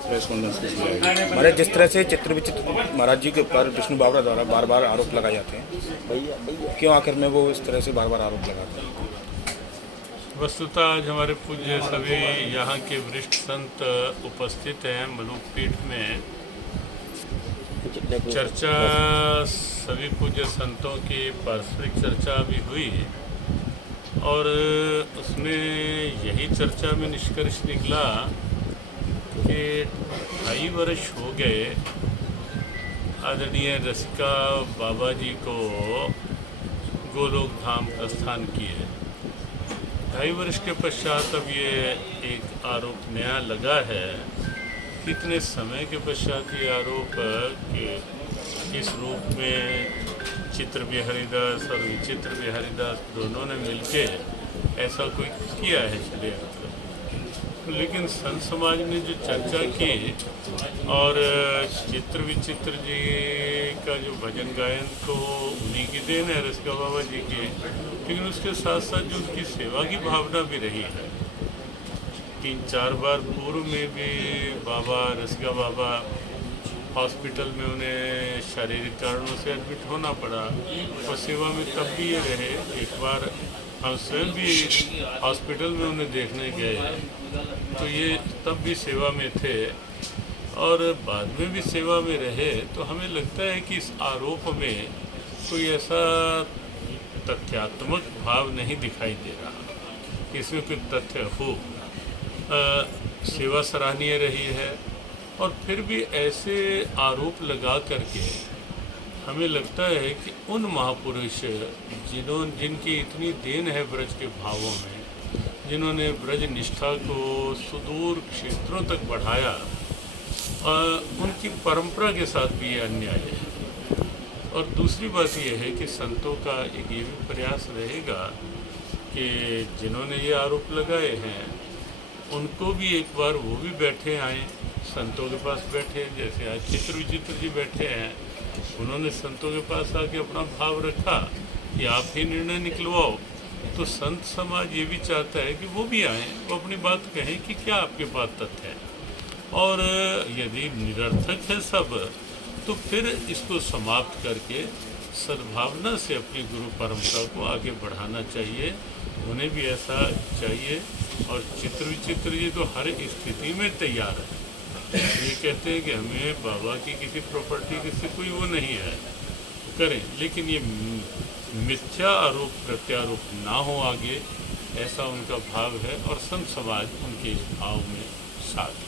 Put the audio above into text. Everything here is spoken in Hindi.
प्रेस कॉन्फ्रेंस में हमारे जिस तरह से चित्र विचित्र महाराज जी के ऊपर विष्णु बावरा द्वारा बार बार आरोप लगाए जाते हैं, क्यों आखिर में वो इस तरह से बार बार आरोप लगाते हैं? वस्तुतः आज हमारे पूज्य सभी यहाँ के वरिष्ठ संत उपस्थित हैं। मलुक पीठ में चर्चा सभी पूज्य संतों की पारस्परिक चर्चा भी हुई और उसमें यही चर्चा में निष्कर्ष निकला कि 2.5 वर्ष हो गए आदरणीय रसिका बाबा जी को गोलोक धाम प्रस्थान किए। 2.5 वर्ष के पश्चात अब ये एक आरोप नया लगा है। कितने समय के पश्चात ये आरोप कि इस रूप में चित्र बिहारीदास और विचित्र बिहारीदास दोनों ने मिलके ऐसा कोई किया है षड्यंत्र। लेकिन संत समाज ने जो चर्चा की और चित्र विचित्र जी का जो भजन गायन तो उन्हीं की देन है, रसिका बाबा जी की, लेकिन उसके साथ साथ जो उनकी सेवा की भावना भी रही है। 3-4 बार पूर्व में भी बाबा रसिका बाबा हॉस्पिटल में उन्हें शारीरिक कारणों से एडमिट होना पड़ा और सेवा में तब भी ये रहे। एक बार हम स्वयं भी हॉस्पिटल में उन्हें देखने गए तो ये तब भी सेवा में थे और बाद में भी सेवा में रहे। तो हमें लगता है कि इस आरोप में कोई ऐसा तथ्यात्मक भाव नहीं दिखाई दे रहा कि इसमें कोई तथ्य हो। सेवा सराहनीय रही है और फिर भी ऐसे आरोप लगा करके हमें लगता है कि उन महापुरुष जिनकी इतनी देन है ब्रज के भावों में, जिन्होंने ब्रज निष्ठा को सुदूर क्षेत्रों तक बढ़ाया, उनकी परंपरा के साथ भी ये अन्याय है। और दूसरी बात यह है कि संतों का एक ये भी प्रयास रहेगा कि जिन्होंने ये आरोप लगाए हैं उनको भी एक बार वो भी बैठे आए, संतों के पास बैठे। जैसे आज चित्र विचित्र जी बैठे हैं, उन्होंने संतों के पास आके अपना भाव रखा कि आप ही निर्णय निकलवाओ। तो संत समाज ये भी चाहता है कि वो भी आए, वो अपनी बात कहें कि क्या आपके पास तथ्य है। और यदि निरर्थक है सब तो फिर इसको समाप्त करके सद्भावना से अपनी गुरु परंपरा को आगे बढ़ाना चाहिए। उन्हें भी ऐसा चाहिए। और चित्र विचित्र जी तो हर स्थिति में तैयार है। ये कहते हैं कि हमें बाबा की किसी प्रॉपर्टी से कोई वो नहीं है, करें, लेकिन ये मिथ्या आरोप प्रत्यारोप ना हो आगे, ऐसा उनका भाव है और संत समाज उनके इस भाव में साथ है।